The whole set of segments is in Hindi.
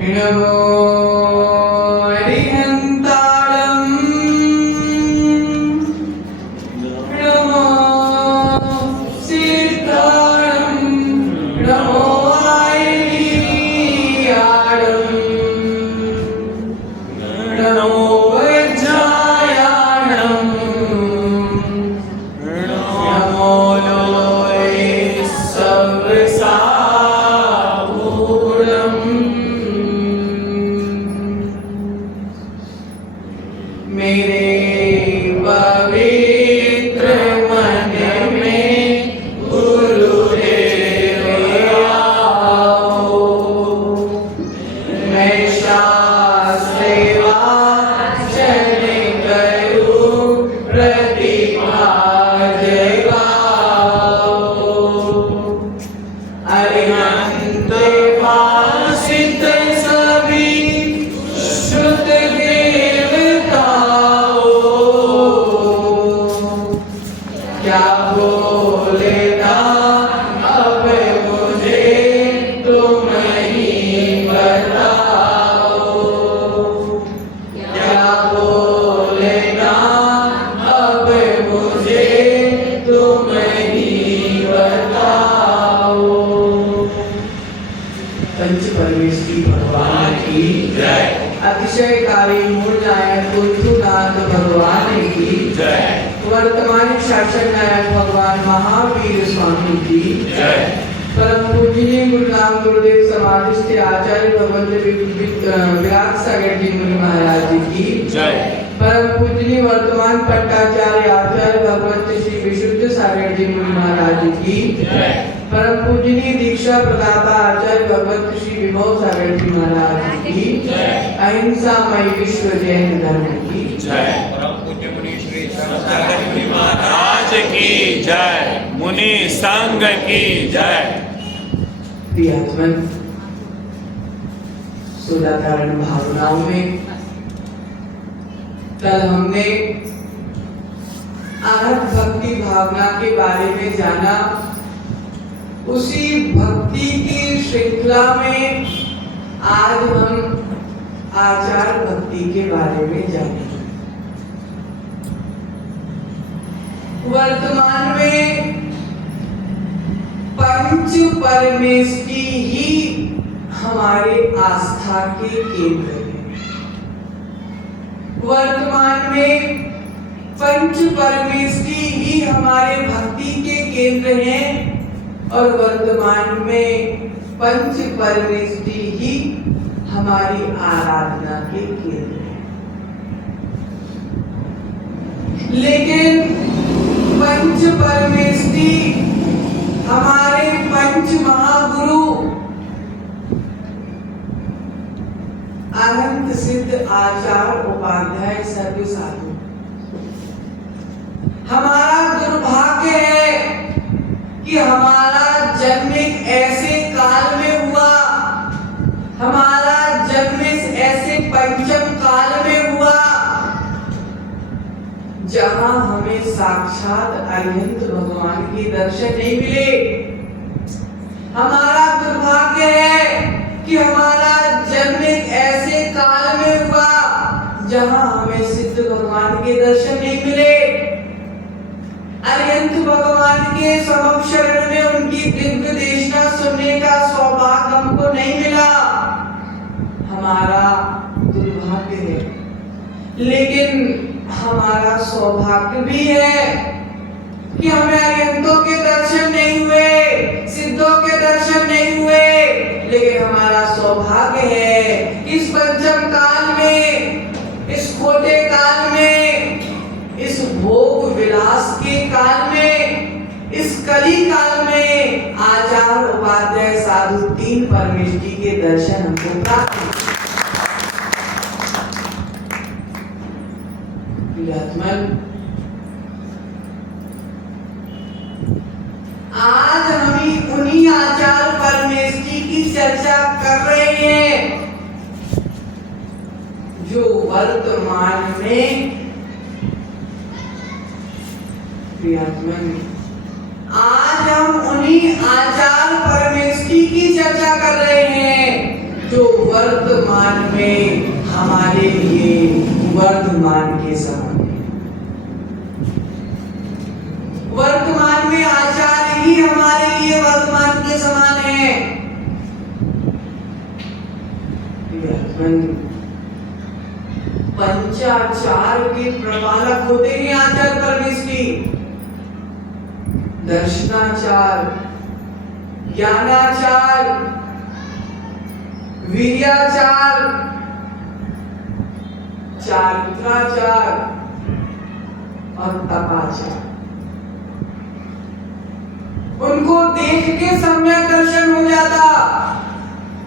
नमो अरिहन्ताळं नमो सिद्धाळं नमो आयलीयाळं नमो वज्रायाणं नमो लोये सर्वसाहूणं मेरे पवित्र मन में गुरुदेव आओ। मैं शास्त्र वाचन करूं प्रतिभा जगाओ। अरिहंत भाषित सभी शुद्ध क्या बोलेगा अब मुझे तुम ही बताओ। क्या बोलेगा अब मुझे तुम ही बताओ। पंच परमेश्वरी भगवान की जय। अतिशयकारी मूलनायक कुंथुनाथ भगवान की जय। वर्तमान शासन नायक भगवान महावीर स्वामी की जय। परम पूजनीय गुरुनाम गुरुदेव समाधिस्थ आचार्य भगवंत विराट सागर जी मुनि महाराज जी की जय। परम पूजनीय वर्तमान पट्टाचार्य आचार्य भगवंत श्री विशुद्ध सागर जी मुनि महाराज जी की जय। परम पूजनीय दीक्षा प्रदाता आचार्य भगवंत श्री विभव सागर जी महाराज जी की जय। अहिंसा मय विश्व जैन धर्म की जय। परम पूज्य मुनि श्री सागर मुनि महाराज की जय। मुनि संघ की जय। प्रियतमन सुधाधारण भावनाओं में कल हमने आरत भक्ति भावना के बारे में जाना। उसी भक्ति की श्रृंखला में आज हम आचार भक्ति के बारे में जानेंगे। वर्तमान में पंच परमेष्टि ही हमारे आस्था के केंद्र हैं। वर्तमान में पंच परमेष्टि ही हमारे भक्ति के केंद्र हैं और वर्तमान में पंच परमेष्टि ही हमारी आराधना के केंद्र हैं। लेकिन पंच परमेष्टि हमारे पंच महागुरु अनंत सिद्ध आचार्य उपाध्याय सर्व साधु, हमारा दुर्भाग्य है कि हमारा जन्म एक ऐसे काल में हुआ, हमारा जन्म ऐसे पंचम काल में हुआ जहां हमें साक्षात अरिहंत भगवान के दर्शन नहीं मिले। हमारा दुर्भाग्य है कि हमारा जन्म एक ऐसे काल में हुआ जहां हमें सिद्ध भगवान के दर्शन नहीं मिले। अरिहंत भगवान के समक्ष शरण में उनकी दिव्य देशना सुनने का सौभाग्य हमको नहीं मिला। हमारा दुर्भाग्य है, लेकिन हमारा सौभाग्य भी है कि हमें अरिहंतों के दर्शन नहीं हुए, सिद्धों के दर्शन नहीं हुए। लेकिन हमारा सौभाग्य है इस पंचम काल में, इस खोटे काल में, इस भोग विलास के काल में, इस कली काल में आचार्य उपाध्याय साधु तीन परमेष्टि के दर्शन हमको प्राप्त हुए। आज हम उन्हीं आचार्य परमेष्टि की चर्चा कर रहे हैं जो वर्तमान में आज हम उन्हीं आचार्य परमेष्टि की चर्चा कर रहे हैं जो वर्तमान में हमारे लिए वर्तमान के समान है। वर्तमान में आचार्य ही हमारे लिए वर्तमान के समान है। पंचाचार के प्रपालक होते हैं आचार्य परमेष्ठी। दर्शनाचार, ज्ञानाचार, वीर्याचार, चारित्राचार और तपाचार। उनको देख के सम्यक दर्शन हो जाता।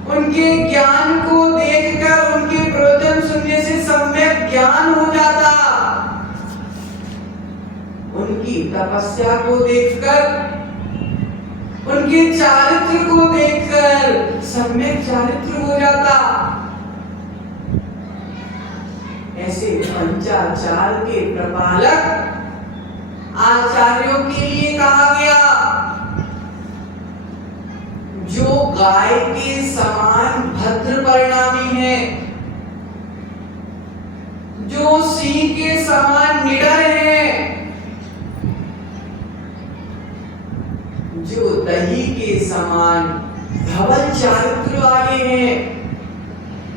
उनके ज्ञान को देखकर, उनके प्रवचन सुनने से सम्यक ज्ञान हो जाता। उनकी तपस्या को देखकर, उनके चारित्र को देखकर सम्यक चारित्र हो जाता। ऐसे पंचाचार के प्रपालक आचार्यों के लिए कहा गया। जो गाय के समान भद्र परिणामी है, जो सिंह के समान निडर है, जो दही के समान धवल चारित्र वाले हैं,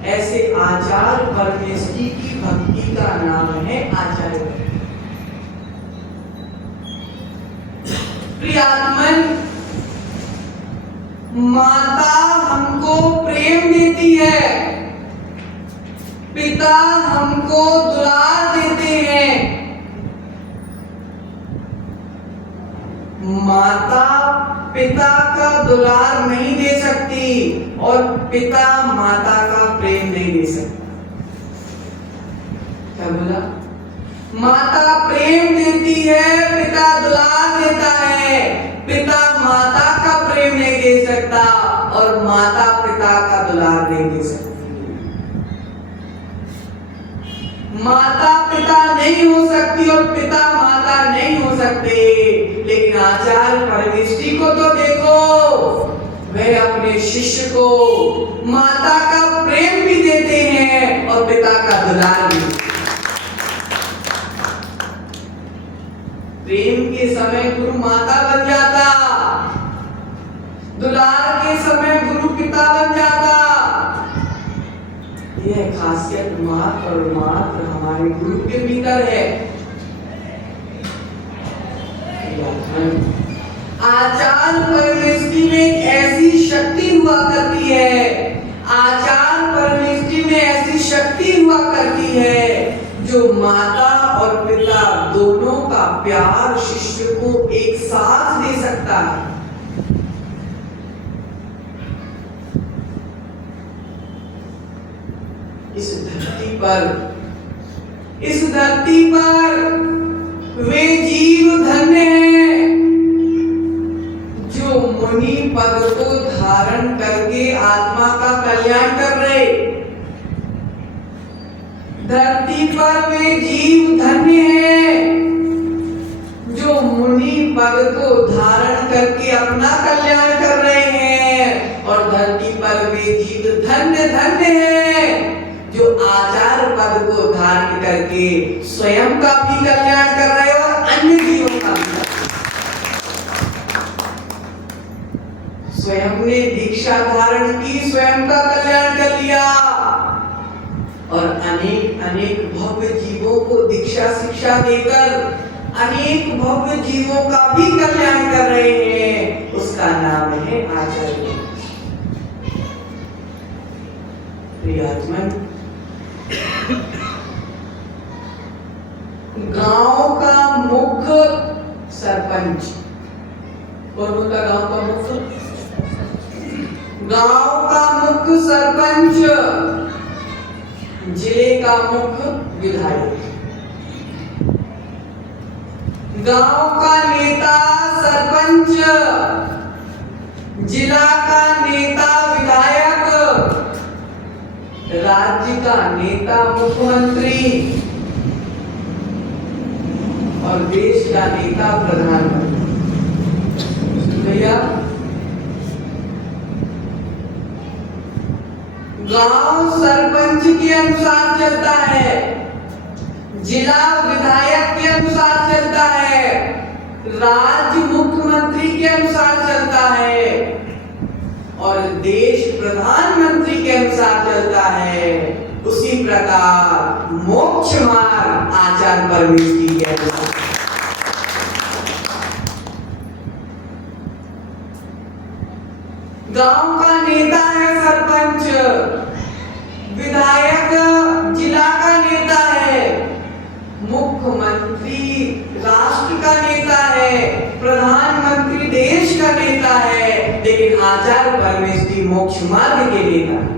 ऐसे आचार्य परमेष्ठी की भक्ति का नाम है आचार्य। प्रियात्मन, माता हमको प्रेम देती है, पिता हमको दुलार देते हैं। माता पिता का दुलार नहीं दे सकती और पिता माता का प्रेम नहीं दे सकता। क्या बोला? माता प्रेम देती है, पिता दुलार देता है। पिता माता का प्रेम नहीं दे सकता और माता पिता का दुलार नहीं दे सकती। माता पिता नहीं हो सकती और पिता माता नहीं हो सकते। लेकिन आचार्य परमेष्ठी को तो देखो, वह अपने शिष्य को माता का प्रेम भी देते हैं और पिता का दुलार भी। प्रेम के समय गुरु माता बन जाता, दुलार के समय गुरु पिता बन जाता। यह खासियत मात्र और मात्र हमारे गुरु के भीतर है। आचार्य परमेष्ठी में एक ऐसी शक्ति हुआ करती है, आचार्य परमेष्ठी में ऐसी शक्ति हुआ करती है जो माता और पिता दोनों का प्यार शिष्य को एक साथ दे सकता है। इस धरती पर वे जीव धन्य हैं जो मुनि पद को धारण करके आत्मा का कल्याण कर रहे। धरती पर वे जीव धन्य हैं जो मुनि पद को धारण करके अपना कल्याण कर रहे हैं। और धरती पर वे जीव धन्य धन्य हैं जो आचार्य पद को धारण करके स्वयं का भी कल्याण कर रहे हैं और अन्य जीवों का भी। स्वयं ने दीक्षा धारण की, स्वयं का कल्याण कर लिया और अनेक अनेक भव्य जीवों को दीक्षा शिक्षा देकर अनेक भव्य जीवों का भी कल्याण कर रहे हैं। उसका नाम है आचार्य। प्रियात्मन, गांव का मुख्य सरपंच कौन होता? गांव का मुख्य, गांव का मुख्य सरपंच, जिले का मुख्य विधायक, गांव का नेता सरपंच, जिला का नेता विधायक, राज्य का नेता मुख्यमंत्री और देश का नेता प्रधानमंत्री। भैया, गांव सरपंच के अनुसार चलता है, जिला विधायक के अनुसार चलता है, राज्य मुख्यमंत्री के अनुसार चलता है और देश प्रधानमंत्री के अनुसार चलता है। उसी प्रकार मोक्ष मार्ग आचार्य परमेश जी के अनुसार। गांव का नेता है सरपंच, विधायक जिला का नेता है, मुख्यमंत्री राष्ट्र का नेता है, प्रधानमंत्री देश का नेता है, लेकिन आचार्य परमेश जी मोक्ष मार्ग के नेता है।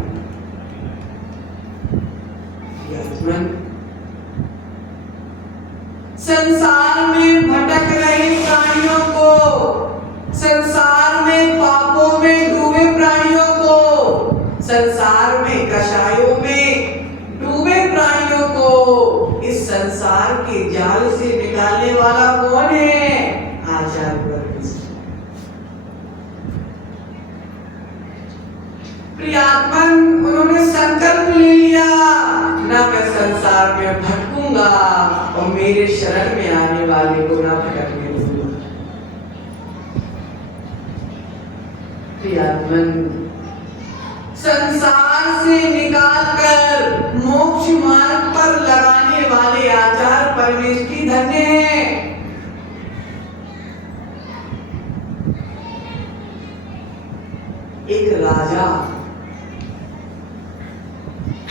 संसार में भटक रहे प्राणियों को, संसार में पापों में डूबे प्राणियों को, संसार में कषायों में डूबे प्राणियों को इस संसार के जाल से निकालने वाला कौन है? आचार्य परमेश। प्रियात्मन उन्होंने संकल्प ले लिया, ना मैं संसार में भटकूंगा और मेरे शरण में आने वाले को ना भटकने दूंगा। प्रियात्मन संसार से निकालकर मोक्ष मार्ग पर लगाने वाले आचार्य परमेश की धन्य है।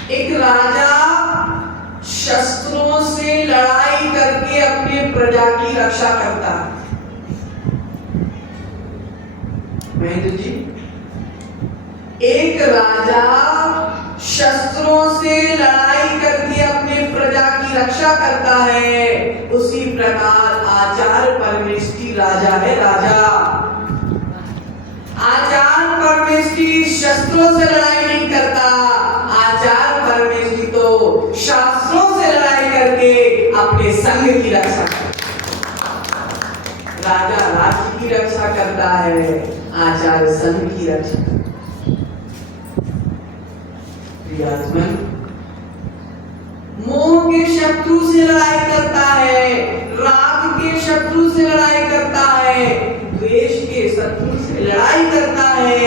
एक राजा शस्त्रों से लड़ाई करके अपने प्रजा की रक्षा करता है। महेंद्र जी, एक राजा शस्त्रों से लड़ाई करके अपने प्रजा की रक्षा करता है, उसी प्रकार आचार्य परमेश की राजा है राजा। आचार्य परमेश की शस्त्रों से लड़ाई नहीं करता, आचार्य परमेश जी तो शास्त्रों से लड़ाई करके अपने संघ की रक्षा करता। राजा राज्य की रक्षा करता है, आचार्य संघ की रक्षा करता है। मोह के शत्रु से लड़ाई करता है, राग के शत्रु से लड़ाई करता है, द्वेष के शत्रु से लड़ाई करता है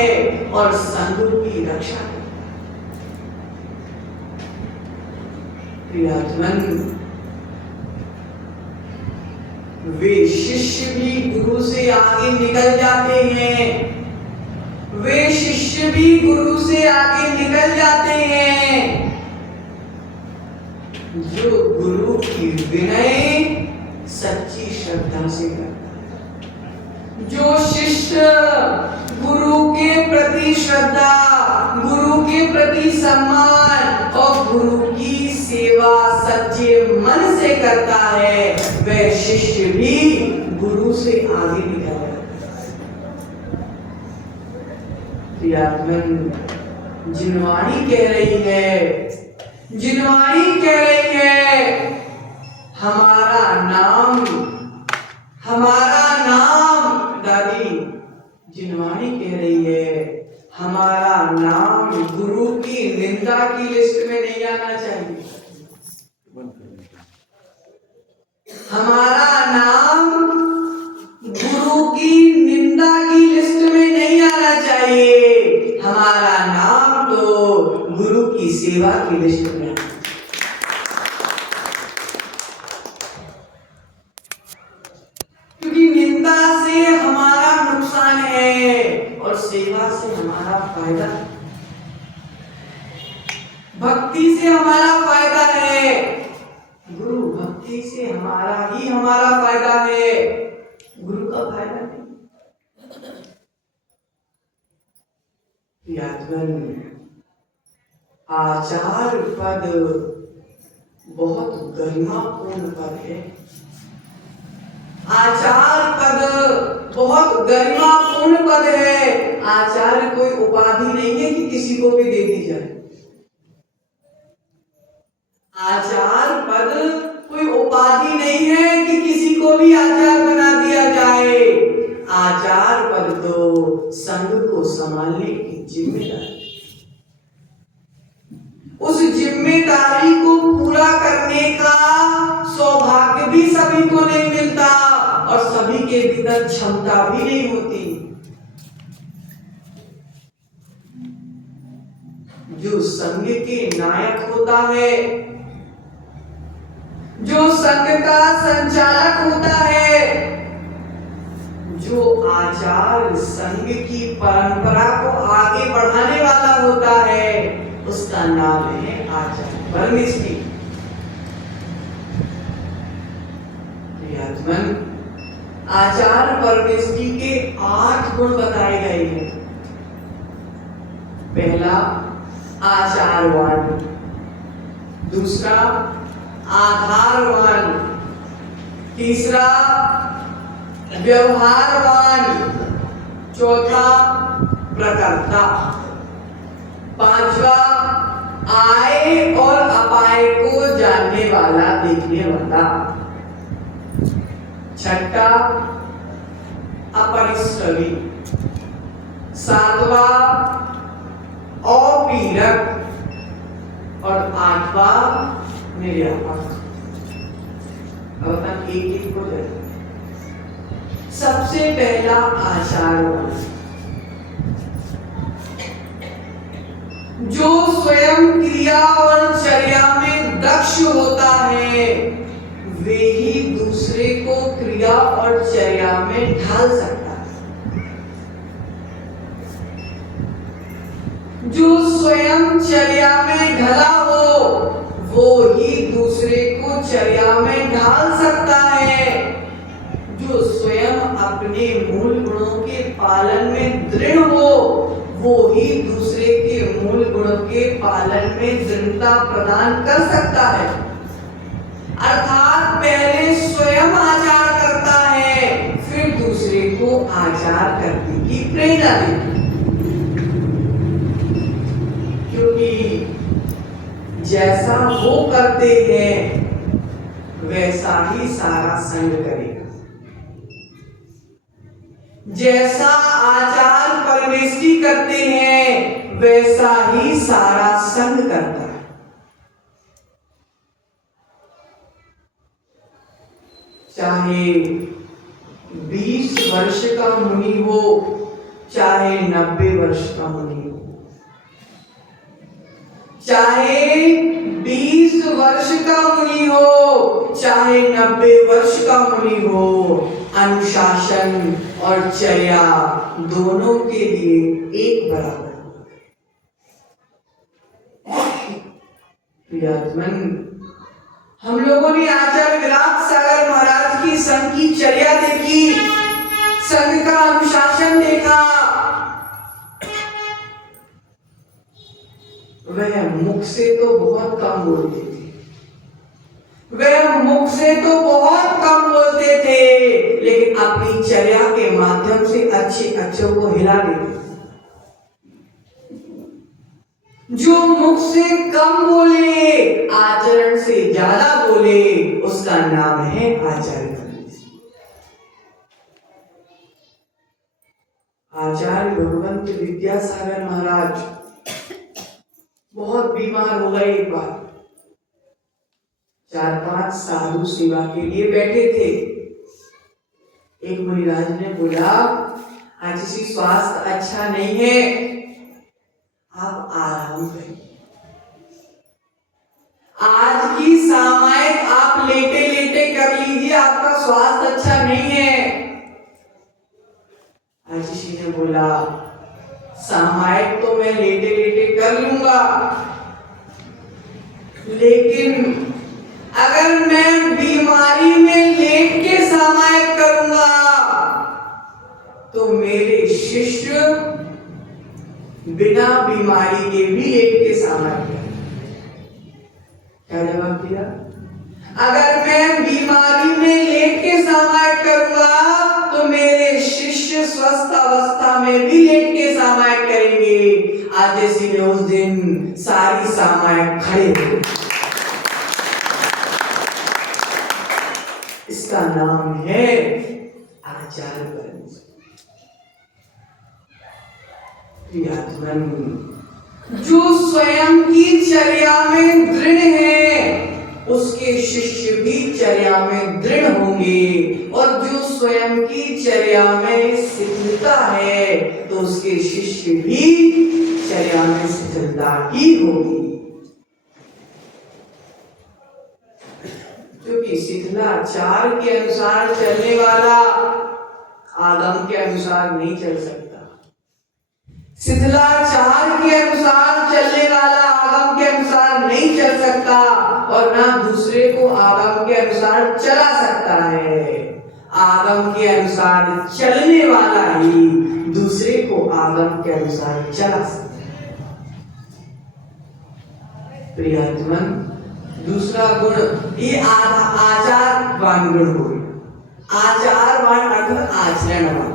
और संघ की रक्षा करता है। प्रियात्मन वे शिष्य भी गुरु से आगे निकल जाते हैं, वे शिष्य भी गुरु से आगे निकल जाते हैं जो गुरु की विनय सच्ची श्रद्धा से करता है। जो शिष्य गुरु के प्रति श्रद्धा, गुरु के प्रति सम्मान और गुरु की सेवा सच्चे मन से करता है, वह शिष्य भी गुरु से आगे निकल जाता है। जिनवाणी कह रही है, जिनवाणी कह रही है, हमारा नाम दादी, जिनवाणी कह रही है, हमारा नाम गुरु की निंदा की लिस्ट में नहीं आना चाहिए। हमारा नाम गुरु की निंदा की लिस्ट में नहीं आना चाहिए, हमारा नाम तो गुरु की सेवा की लिस्ट में। क्योंकि निंदा से हमारा नुकसान है और सेवा से हमारा फायदा, भक्ति से हमारा फायदा है, गुरु भक्ति से हमारा फायदा है, गुरु का फायदा नहीं। आचार्य पद बहुत गरिमापूर्ण पद है, आचार्य पद बहुत गरिमापूर्ण पद है। आचार्य कोई उपाधि नहीं है कि किसी को भी दे दी जाए। आचार्य पद कोई उपाधि नहीं है कि किसी को भी आचार्य बना दिया जाए। आचार्य पद तो संघ को संभालने की जिम्मेदारी। के भीतर क्षमता भी नहीं होती। जो संघ के नायक होता है, जो संघ का संचालक होता है, जो आचार संघ की परंपरा को आगे बढ़ाने वाला होता है, उसका नाम है आचार्य परमेष्ठी। आचार्य परमेष्ठी के 8 गुण बताए गए हैं। पहला आचारवान, दूसरा आधारवान, तीसरा व्यवहारवान, चौथा प्रकर्ता, पांचवा आय और अपाय को जानने वाला, देखने वाला, छठा अपरिश्रवी, सातवां अपीरक और आठवां निर्यापक। अब एक एक को जाए। सबसे पहला आचारवान, जो स्वयं क्रिया और चर्या में दक्ष होता है, वे ही दूसरे को क्रिया और चर्या में ढाल सकता है। जो स्वयं चर्या में ढला हो, वो ही दूसरे को चर्या में ढाल सकता है। जो स्वयं अपने मूल गुणों के पालन में दृढ़ हो, वो ही दूसरे के मूल गुणों के पालन में दृढ़ता प्रदान कर सकता है। अर्थात पहले स्वयं आचार करता है, फिर दूसरे को आचार करने की प्रेरणा देता है। क्योंकि जैसा वो करते हैं, वैसा ही सारा संघ करेगा। जैसा आचार परमेष्ठी करते हैं, वैसा ही सारा संघ करता है। चाहे 20 वर्ष का मुनि हो, चाहे 90 वर्ष का मुनि हो, चाहे 20 वर्ष का मुनि हो, चाहे 90 वर्ष का मुनि हो, अनुशासन और चर्या दोनों के लिए एक बराबर। हम लोगों ने आचार्य विराट सागर महाराज की संघ की चर्या देखी, संघ का अनुशासन देखा। वह मुख से तो बहुत कम बोलते थे, लेकिन अपनी चर्या के माध्यम से अच्छे अच्छों को हिला देते। जो मुख से कम बोले, आचरण से ज्यादा बोले, उसका नाम है आचार्य। आचार्य भगवंत विद्यासागर महाराज बहुत बीमार हो गए। एक बार 4-5 साधु सेवा के लिए बैठे थे। एक मुनिराज ने बोला, आज इसी स्वास्थ्य अच्छा नहीं है, आप आराम करिए। आज की सामायिक आप लेटे लेटे कर लीजिए, आपका स्वास्थ्य अच्छा नहीं है। आजीशी ने बोला, सामायिक तो मैं लेटे लेटे कर लूंगा, लेकिन अगर मैं बीमारी में लेट के सामायिक करूंगा, तो मेरे शिष्य बिना बीमारी के भी लेट के सामायिक करेंगे। क्या जवाब दिया? अगर मैं बीमारी में लेट के सामायिक करूंगा, तो मेरे शिष्य स्वस्थ अवस्था में भी लेट के सामायिक करेंगे। आजीशी ने उस दिन सारी सामायिक खड़े हो। इसका नाम है आचार्य परमेष्ठी। जो स्वयं की चर्या में दृढ़ है, उसके शिष्य भी चर्या में दृढ़ होंगे, और जो स्वयं की चर्या में शिथिलता है तो उसके शिष्य भी चर्या में शिथिलता ही होगी। क्योंकि शिथिलाचार के अनुसार चलने वाला आगम के अनुसार नहीं चल सकता। शिथिलाचार के अनुसार चलने वाला आगम के अनुसार नहीं चल सकता, और ना दूसरे को आगम के अनुसार चला सकता है। आगम के अनुसार चलने वाला ही दूसरे को आगम के अनुसार चला सकता है। प्रियतमन, दूसरा गुण ये आचारवान गुण हो गया। आचारवान अर्थात आचरणवान,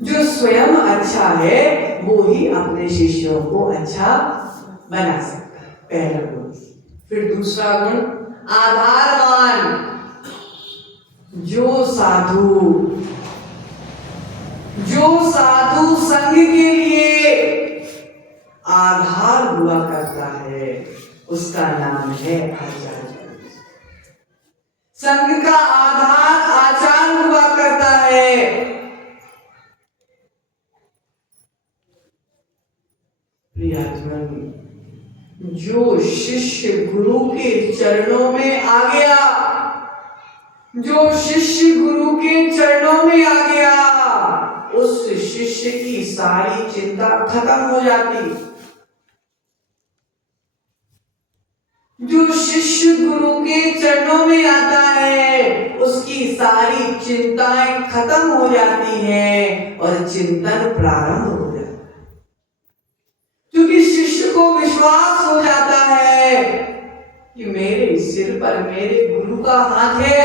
जो स्वयं अच्छा है वो ही अपने शिष्यों को अच्छा बना सकता है, पहला गुण। फिर दूसरा गुण आधारवान, जो साधु संघ के लिए आधार हुआ करता है, उसका नाम है आचार्य। संघ का आधार आचार हुआ करता है। जो शिष्य गुरु के चरणों में आ गया, जो शिष्य गुरु के चरणों में आ गया, उस शिष्य की सारी चिंता खत्म हो जाती। जो शिष्य गुरु के चरणों में आता है उसकी सारी चिंताएं खत्म हो जाती हैं और चिंतन प्रारंभ हो जाता है। क्योंकि शिष्य को विश्वास हो जाता है कि मेरे सिर पर मेरे गुरु का हाथ है,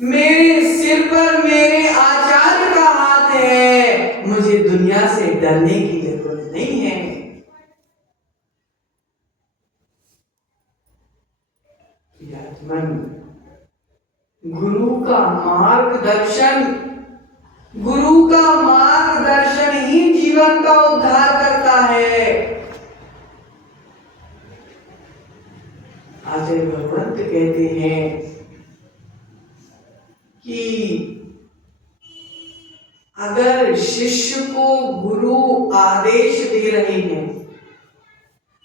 मेरे सिर पर मेरे आचार्य का हाथ है, मुझे दुनिया से डरने की जरूरत नहीं है। गुरु का मार्गदर्शन ही जीवन का उद्धार करता है। आचार्य भगवंत कहते हैं कि अगर शिष्य को गुरु आदेश दे रहे हैं,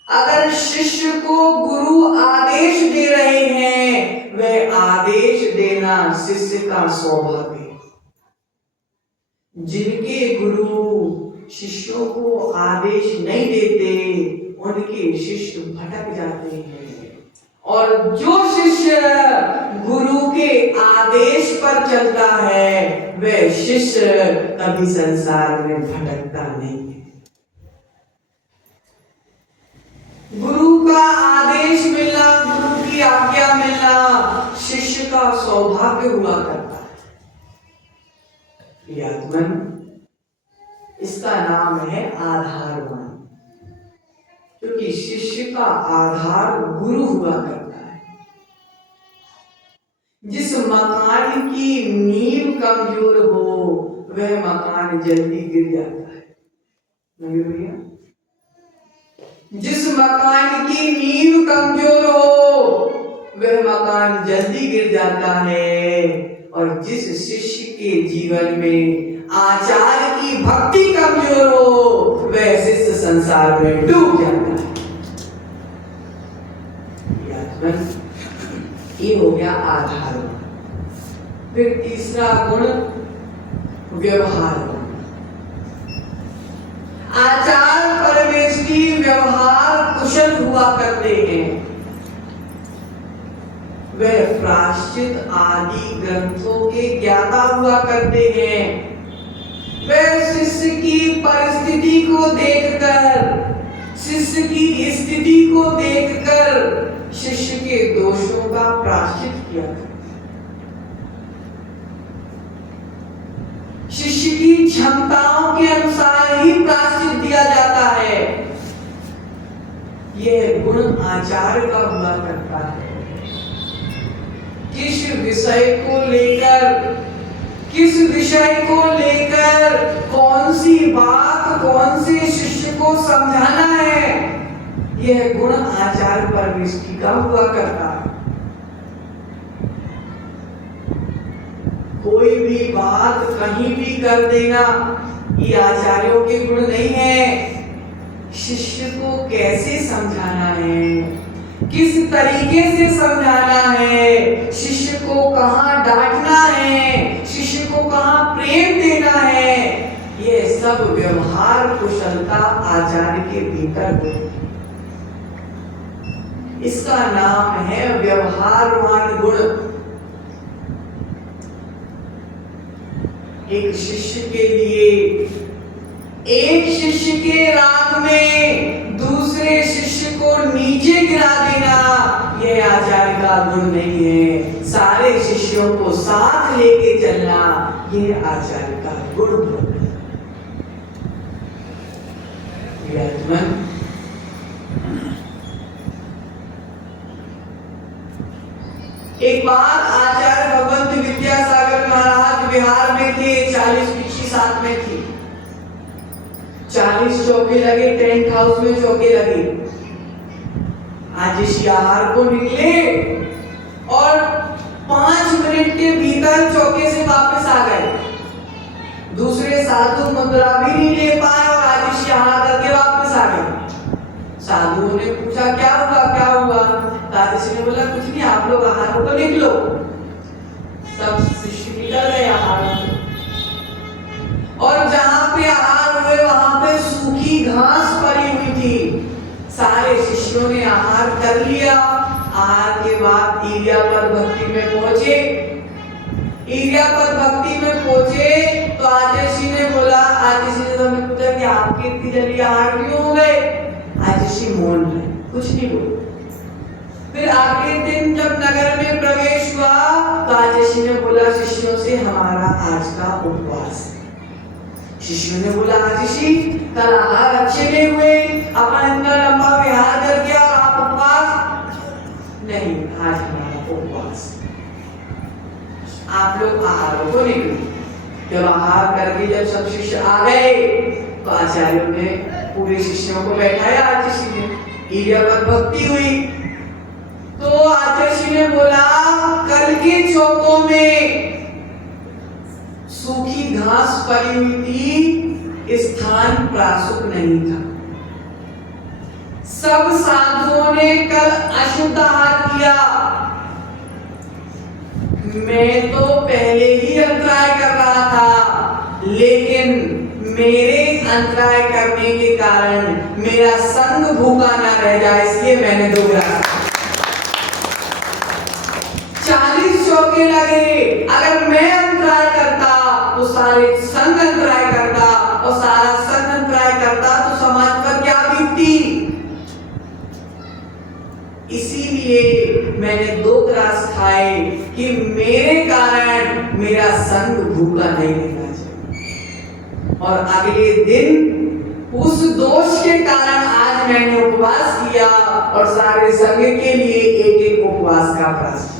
अगर शिष्य को गुरु आदेश दे रहे हैं, वह आदेश देना शिष्य का स्वभाव है। जिनके गुरु शिष्यों को आदेश नहीं देते उनके शिष्य भटक जाते हैं, और जो शिष्य गुरु के आदेश पर चलता है वह शिष्य कभी संसार में भटकता नहीं है। गुरु का आदेश मिलना, गुरु की आज्ञा मिलना शिष्य का सौभाग्य हुआ करता है। प्रियतमन, इसका नाम है आधारवान, क्योंकि शिष्य का आधार गुरु हुआ करता है। जिस मकान की नींव कमजोर हो वह मकान जल्दी गिर जाता है। नहीं भैया, जिस मकान की नींव कमजोर हो वह मकान जल्दी गिर जाता है, और जिस शिष्य के जीवन में आचार्य की भक्ति कमजोर हो वह शिष्य संसार में डूब जाता है। ये हो गया आधार। फिर तीसरा गुण व्यवहार। आचार्य परमेष्ठी व्यवहार कुशल हुआ करते हैं। वह प्रायश्चित आदि ग्रंथों के ज्ञाता हुआ करते हैं। वह शिष्य की परिस्थिति को देखकर, शिष्य की स्थिति को देखकर शिष्य के दोषों का प्रायश्चित किया करते। शिष्य की क्षमताओं के अनुसार ही प्रायश्चित दिया जाता है। यह गुण आचार्य का हुआ करता है। किस विषय को लेकर कौन सी बात कौन से शिष्य को समझाना है, यह गुण आचार्य परमेष्ठी का हुआ करता है। बात कहीं भी कर देना, ये आचार्यों के गुण नहीं है। शिष्य को कैसे समझाना है, किस तरीके से समझाना है, शिष्य को कहाँ डांटना है, शिष्य को कहाँ प्रेम देना है, ये सब व्यवहार कुशलता आचार्य के भीतर है। इसका नाम है व्यवहारवान गुण। एक शिष्य के लिए, एक शिष्य के राग में दूसरे शिष्य को नीचे गिरा देना, यह आचार्य का गुण नहीं है। सारे शिष्यों को साथ लेके चलना, यह आचार्य का गुण है। एक बार आचार्य भगवंत विद्यासागर महाराज बिहार में थे। 40 पीछी साथ में थी। 40 चौके लगे, टेंट हाउस में चौके लगे। आज इस आहार को निकले और 5 मिनट के भीतर चौके से वापस आ गए। दूसरे साधु मुद्रा भी नहीं ले पाए और आज इस आहार करके वापस आ गए। साधुओं ने पूछा क्या हुआ, क्या हुआ? राजर्षि ने बोला कुछ नहीं, आप लोग आहारों को निकलो। सब शिष्य निकल गए आहार और जहां पे आहार हुए वहां पे सूखी घास पड़ी हुई थी। सारे शिष्यों ने आहार कर लिया। आहार के बाद इर्यापद भक्ति में पहुंचे। इर्यापद भक्ति में पहुंचे तो आचार्य ने बोला, आचार्य ने तो पूछा कि आपके इतनी जल्दी आहार क्यों हो गए? आचार्य मौन है, कुछ नहीं बोले। फिर अगले दिन जब नगर में प्रवेश हुआ तो आचार्य ने बोला शिष्यों से, हमारा आज का उपवास है। शिष्यों ने बोला आचार्य कल आहार अच्छे नहीं हुए, अपन इतना लंबा विहार करके और आप उपवास? नहीं, आज हमारा उपवास। आप लोग आहारों को निकले। जब आहार करके जब सब शिष्य आ गए तो आचार्यों ने पूरे शिष्यों को बैठाया। आचार्य ने इर्यापद भक्ति हुई तो आचार्य ने बोला कल के चौकों में सूखी घास पड़ी हुई थी, स्थान प्रासुक नहीं था। सब साधुओं ने कल अशुद्ध आहार किया। मैं तो पहले ही अंतराय कर रहा था, लेकिन मेरे अंतराय करने के कारण मेरा संग भूखा ना रह जाए, इसलिए मैंने 2 गिलास। 40 चौके लगे। अगर मैं अंतराय करता तो सारे संग अंतराय करता और सारा संग अंतराय करता तो समाज पर क्या बीतती। इसीलिए मैंने 2 ग्रास खाए कि मेरे कारण मेरा संग भूखा नहीं रहना चाहिए। और अगले दिन उस दोष के कारण आज मैंने उपवास किया और सारे संग के लिए एक उपवास का प्रायश्चित।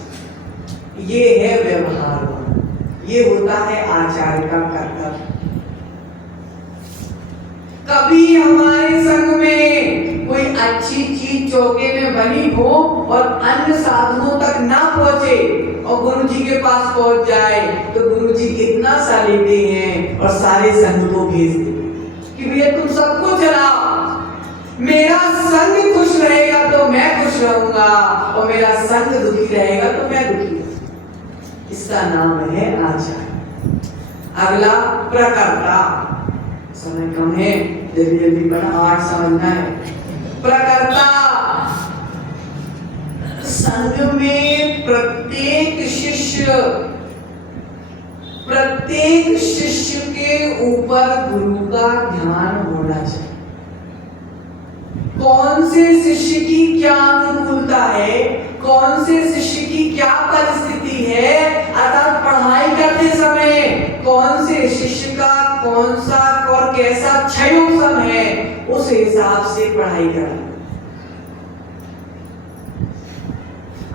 ये है व्यवहार, ये होता है आचार्य का कर्तव्य। कभी हमारे संग में कोई अच्छी चीज चौके में बनी हो और अन्य साधुओं तक ना पहुंचे और गुरु जी के पास पहुंच जाए तो गुरु जी कितना सा लेते हैं और सारे संग को भेज देते कि भैया तुम सबको चलाओ, मेरा संग खुश रहेगा तो मैं खुश रहूंगा और मेरा संग दुखी रहेगा तो मैं दुखी। इसका नाम है आचार्य। अगला प्रकर्ता। समय कम है, जल्दी जल्दी पढ़ा, आज समझना है। प्रकर्ता। संघ में प्रत्येक शिष्य के ऊपर गुरु का ध्यान होना चाहिए। कौन से शिष्य की क्या अनुकूलता है, कौन से शिष्य की क्या परिस्थिति है, अर्थात पढ़ाई करते समय कौन से शिष्य का कौन सा और कैसा क्षयोग समय है, उस हिसाब से पढ़ाई करना।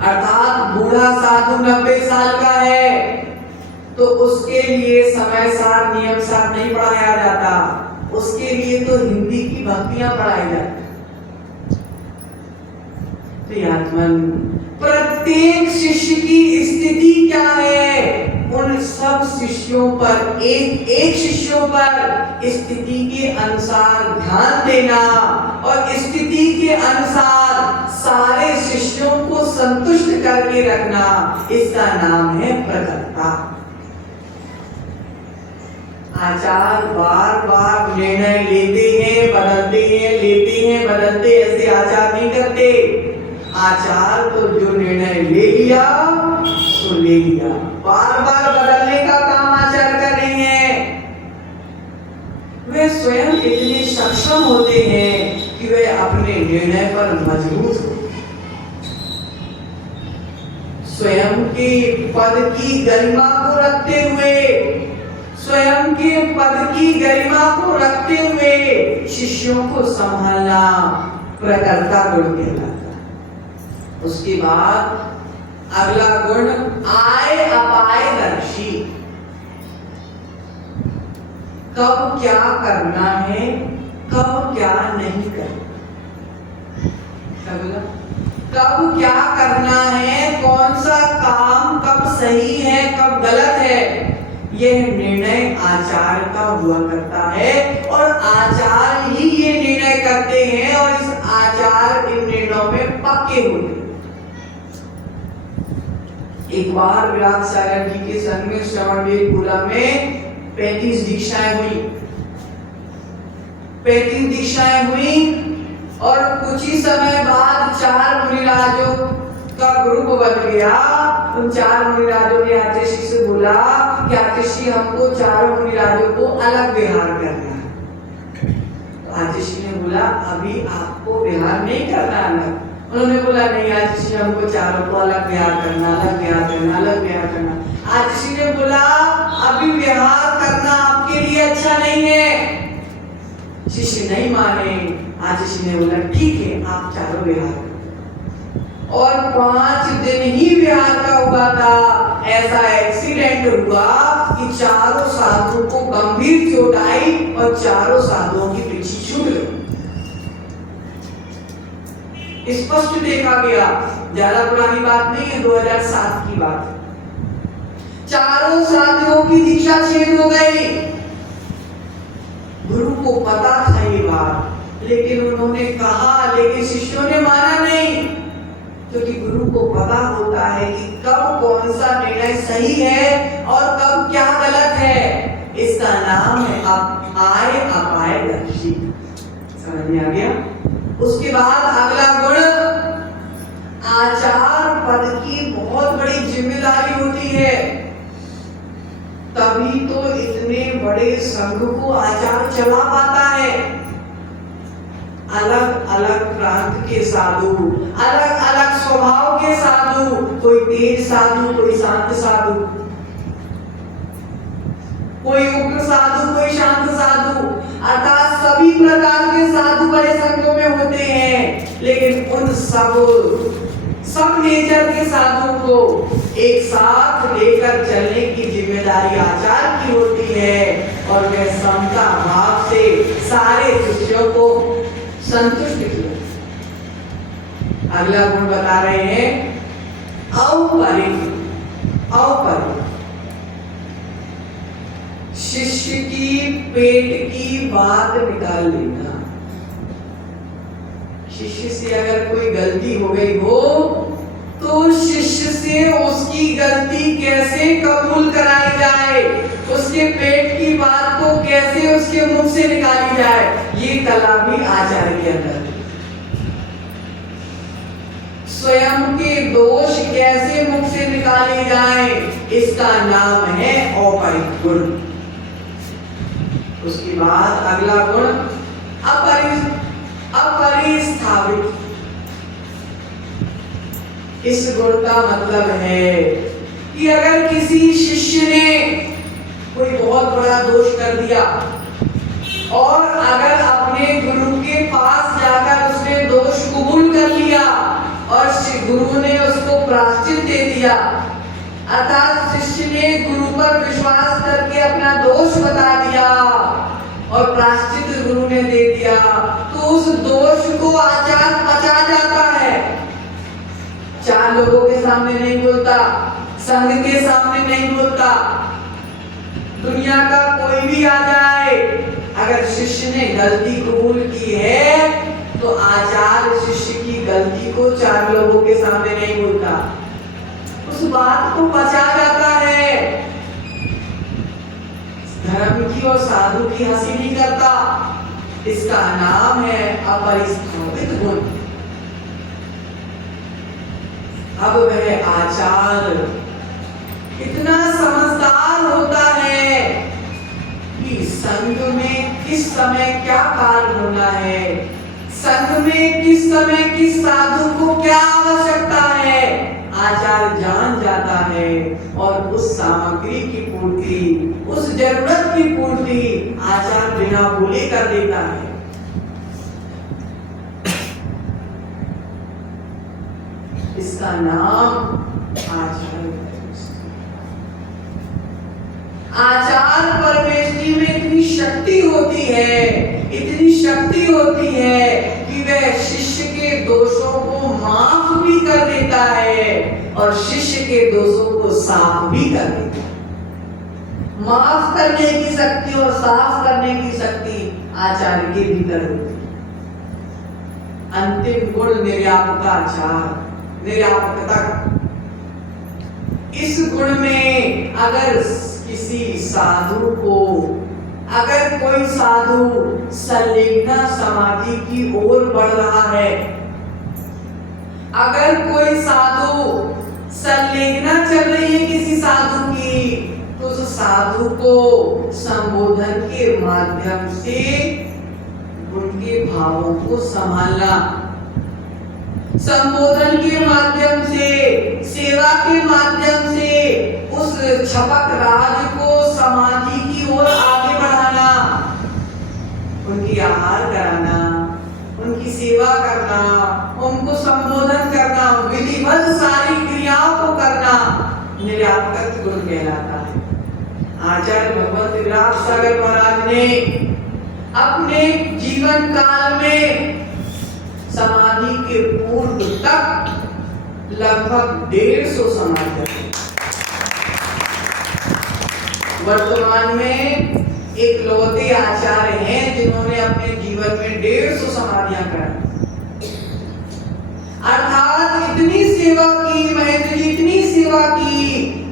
अर्थात बूढ़ा साधु 90 साल का है तो उसके लिए समय सार नियम सार नहीं पढ़ाया जाता, उसके लिए तो हिंदी की भक्तियां पढ़ाई जाती। प्रत्येक शिष्य की स्थिति क्या है उन सब शिष्यों पर एक एक शिष्यों पर स्थिति के अनुसार ध्यान देना और स्थिति के अनुसार सारे शिष्यों को संतुष्ट करके रखना, इसका नाम है प्रकटता। आचार्य बार बार निर्णय लेते हैं, बदलते हैं, लेते हैं, बदलते, ऐसे आचार्य नहीं करते। आचार्य तो जो निर्णय ले लिया तो ले लिया, बार बार बदलने का काम आचार्य कर रहे हैं। वे स्वयं इतने सक्षम होते हैं कि वे अपने निर्णय पर मजबूत हो, स्वयं के पद की गरिमा को रखते हुए, स्वयं के पद की गरिमा को रखते हुए शिष्यों को संभालना प्रकटता गुण कहलाता है। उसके बाद अगला गुण आय अपाय दर्शी। कब क्या करना है, कब क्या नहीं करना, कब क्या करना है, कौन सा काम कब सही है, कब गलत है, यह निर्णय आचार्य का हुआ करता है और आचार्य ही ये निर्णय करते हैं और इस आचार्य इन निर्णयों में पक्के होते हैं। एक बार विराट सागर जी के संग में श्रवणबेलगोला में 35 दीक्षाएं हुई, 35 दीक्षाएं हुई और कुछ ही समय बाद 4 मुनिराजों का ग्रुप बन गया। उन 4 मुनिराजों ने आचार्य से बोला कि आचार्य हमको चारों मुनिराजों को अलग विहार करना है। तो आचार्य ने बोला अभी आपको विहार नहीं करना अलग। उन्होंने बोला नहीं आचार्य हमको चारों को अलग विहार करना, अलग विहार करना, अलग विहार करना। आचार्य ने बोला अभी विहार करना आपके लिए अच्छा नहीं है। शिष्य नहीं माने। आचार्य ने बोला ठीक है आप चारों विहार। और 5 दिन ही विहार का हुआ था, ऐसा एक्सीडेंट हुआ कि चारों साधुओं को गंभीर चोट आई और चारों साधुओं की पीछे छूट गई। स्पष्ट देखा गया, ज्यादा पुरानी बात नहीं है, 2007 की बात है। चारों साधुओं की दीक्षा छेद हो गई। गुरु को पता था ये बात, लेकिन उन्होंने कहा, लेकिन शिष्यों ने माना नहीं, क्योंकि गुरु को पता होता है कि कब कौन सा निर्णय सही है और कब क्या गलत है। इसका नाम है आय अपाय दर्शी। समझ में आ गया? उसके बाद अगला गुण आचार पद की बहुत बड़ी जिम्मेदारी होती है, तभी तो इतने बड़े संघ को आचार चला पाता है। अलग अलग प्रांत के साधु, अलग अलग स्वभाव के साधु, कोई तेज साधु, कोई शांत साधु, कोई उग्र साधु, कोई शांत साधु, अर्थात सभी प्रकार के साधु बड़े संघों में होते हैं। लेकिन उन सब नेचर के साधुओं को एक साथ लेकर चलने की जिम्मेदारी आचार्य की होती है और वह समता भाव से सारे शिष्यों को संतुष्ट किया। अगला गुण बता रहे हैं औपरिक। शिष्य की पेट की बात निकाल लेना। शिष्य से अगर कोई गलती हो गई हो तो शिष्य से उसकी गलती कैसे कबूल कराई जाए, उसके पेट की बात को कैसे उसके मुख से निकाली जाए, ये कला भी आचार्य के अंदर है। स्वयं के दोष कैसे मुख से निकाले जाए, इसका नाम है औपरिक गुण। उसके बाद अगला गुण अपरिस्थापित। इस गुण का मतलब है कि अगर किसी शिष्य ने कोई बहुत बड़ा दोष कर दिया और अगर अपने गुरु के पास जाकर उसने दोष कबूल कर लिया और गुरु ने उसको प्रायश्चित दे दिया, अर्थात शिष्य ने गुरु पर विश्वास करके अपना दोष बता दिया और प्रायश्चित गुरु ने दे दिया, तो उस दोष को आचार्य पचा जाता है। 4 लोगों के सामने नहीं बोलता, संघ के सामने नहीं बोलता। दुनिया का कोई भी आ जाए, अगर शिष्य ने गलती कबूल की है तो आचार्य शिष्य की गलती को 4 लोगों के सामने नहीं बोलता, उस बात को बचा जाता है। धर्म की और साधु की हंसी नहीं करता। इसका नाम है अपरिस्थापित गुण। अब वह आचार्य इतना समझदार होता है कि संघ में किस समय क्या कार्य होना है, संघ में किस समय किस साधु को क्या आवश्यकता है, आचार्य जान जाता है और उस सामग्री की पूर्ति, उस जरूरत की पूर्ति आचार्य बिना बोले कर देता है। इसका नाम आचार्य। आचार्य परमेष्टि में इतनी शक्ति होती है, इतनी शक्ति होती है कि वह शिष्य के दोषों को माफ भी कर देता है और शिष्य के दोषों को साफ भी कर देता है। माफ करने की शक्ति और साफ करने की शक्ति आचार्य के भीतर होती है। अंतिम गुण निर्यापकाचार, निर्यापकता। इस गुण में अगर किसी साधु को, अगर कोई साधु संलिग्ना समाधि की ओर बढ़ रहा है, अगर कोई साधु संलिग्ना चल रही है किसी साधु की, तो उस साधु को संबोधन के माध्यम से उनके भावों को संभालना, संबोधन के माध्यम से, सेवा के माध्यम से उस छपक राज को समाधि की ओर आगे बढ़ाना, उनकी आहार कराना, उनकी सेवा करना, उनको संबोधन करना, विधिवत सारी क्रियाओं को करना निर्यापक गुण कहलाता है। आचार्य भगवत विराट सागर महाराज ने अपने जीवन काल में समाधि के पूर्व तक लगभग 150 समाधि, वर्तमान में इकलौते आचार्य हैं जिन्होंने अपने जीवन में 150 समाधियां कराई। अर्थात इतनी सेवा की, महर्षि जी इतनी सेवा की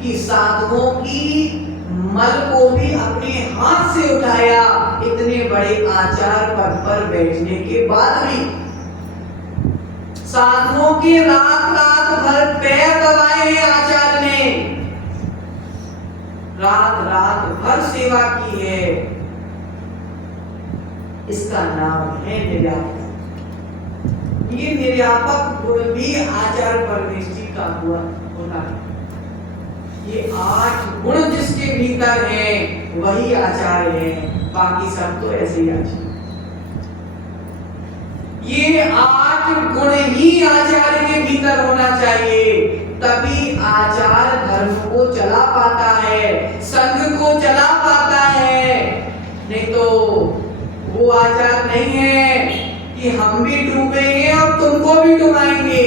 कि साधुओं की मल को भी अपने हाथ से उठाया। इतने बड़े आचार्य पद पर बैठने के बाद भी साधुओं के रात रात भर पैर दबाए हैं आचार्य ने, रात रात भर सेवा की है। इसका नाम है निर्यापक। ये निर्यापक गुण भी आचार्य परमेष्टि का हुआ होता है। ये 8 गुण जिसके भीतर है वही आचार्य है, बाकी सब तो ऐसे ही आचार्य। ये 8 गुण ही आचार्य के भीतर होना चाहिए, तभी आचार्य धर्म को चला पाता है, संघ को चला पाता है। नहीं तो वो आचार्य नहीं है कि हम भी डूबेंगे और तुमको भी डुबाएंगे,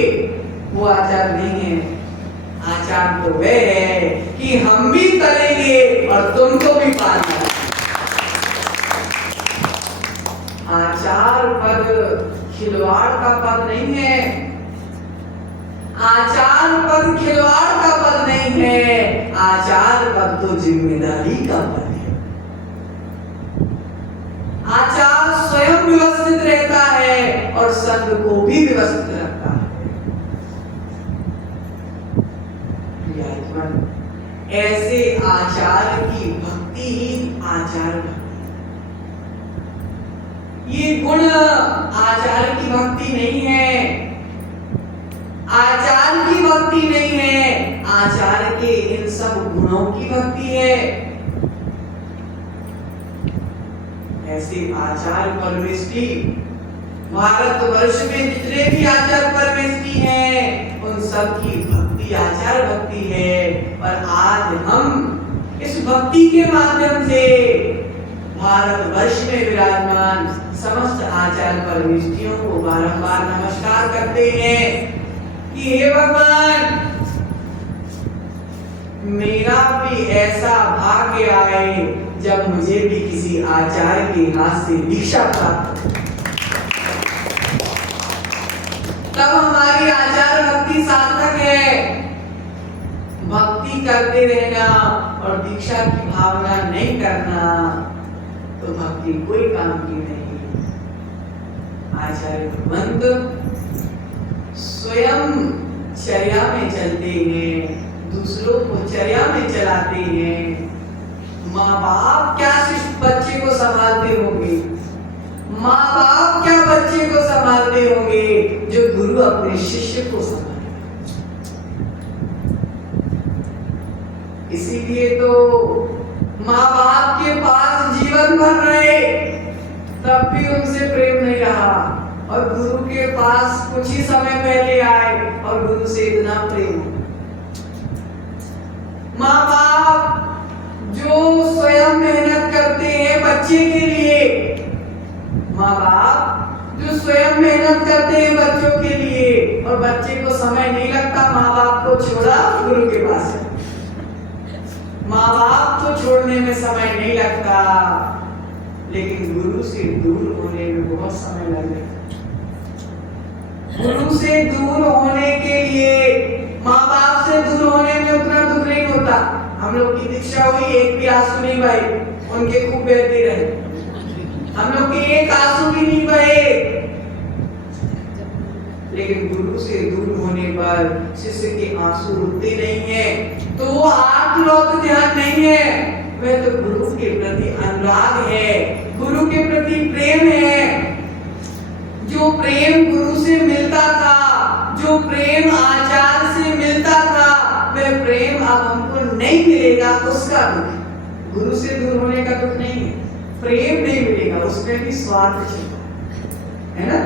वो आचार्य नहीं है। आचार्य तो वह है कि हम भी करेंगे और तुमको भी पाना। आचार्य पद खिलवाड़ का पद नहीं है, आचार्य पद खिलवाड़ का पद नहीं है, आचार्य पद तो जिम्मेदारी का पद है। आचार्य स्वयं व्यवस्थित रहता है और संघ को भी व्यवस्थित रखता है। ऐसे आचार्य की भक्ति ही आचार्य भक्ति। ये गुण आचार्य की भक्ति नहीं है, आचार्य की भक्ति नहीं है, आचार्य के इन सब गुणों की भक्ति है। ऐसे आचार्य परमेष्टि भारतवर्ष में जितने भी आचार्य परमेष्टि हैं उन सब की भक्ति आचार्य भक्ति है। और आज हम इस भक्ति के माध्यम से भारतवर्ष में विराजमान समस्त आचार्य परमेष्टियों को बारंबार नमस्कार करते हैं कि हे भगवान, मेरा भी ऐसा भाग्य आए जब मुझे भी किसी आचार्य के हाथ से दीक्षा प्राप्त हो। तब हमारी आचार भक्ति सार्थक है। भक्ति करते रहना और दीक्षा की भावना नहीं करना तो भक्ति कोई काम की नहीं। आचार्य भगवंत स्वयं चर्या में चलते हैं, दूसरों को चर्या में चलाते हैं। माँ बाप क्या बच्चे को संभालते होंगे, माँ बाप क्या बच्चे को संभालते होंगे जो गुरु अपने शिष्य को संभाले। इसीलिए तो माँ बाप के पास जीवन भर रहे तब भी उनसे प्रेम नहीं रहा, और गुरु के पास कुछ ही समय पहले आए और गुरु से इतना प्रेम। माँ बाप जो स्वयं मेहनत करते हैं बच्चे के लिए, माँ बाप जो स्वयं मेहनत करते हैं बच्चों के लिए और बच्चे को समय नहीं लगता, माँ बाप को छोड़ा गुरु के पास। माँ बाप को छोड़ने में समय नहीं लगता, लेकिन गुरु से दूर होने में बहुत समय लगेगा। गुरु से दूर होने के लिए माँ बाप से दूर होने में उतना दुख नहीं होता। हम लोग की दीक्षा हुई, एक भी आंसू नहीं बहे, उनके खूब बहते रहे। हम लोग के एक आंसू भी नहीं बहे। लेकिन गुरु से दूर होने पर शिष्य के आंसू रुकते नहीं है, तो वो आत्मलौकिक ध्यान नहीं है, वह तो गुरु के प्रति अनुराग है, गुरु के प्रति प्रेम है। जो प्रेम गुरु से मिलता था, जो प्रेम आचार्य से मिलता था, वह प्रेम अब हमको नहीं मिलेगा, उसका दुख। गुरु से दूर होने का दुख नहीं है, प्रेम नहीं मिलेगा, उसमें भी स्वार्थ है ना,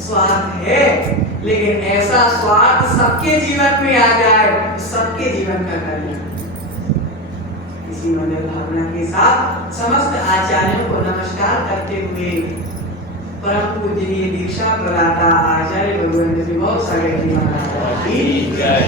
स्वार्थ है। लेकिन ऐसा स्वार्थ सबके जीवन में आ जाए, सबके जीवन का कल्याण। इसी मनोभाव भावना के साथ समस्त आचार्यों को नमस्कार करते हुए परम पूजनीय दीक्षा प्रदाता आचार्य भगवंत विभव सागर जी महाराज की जय।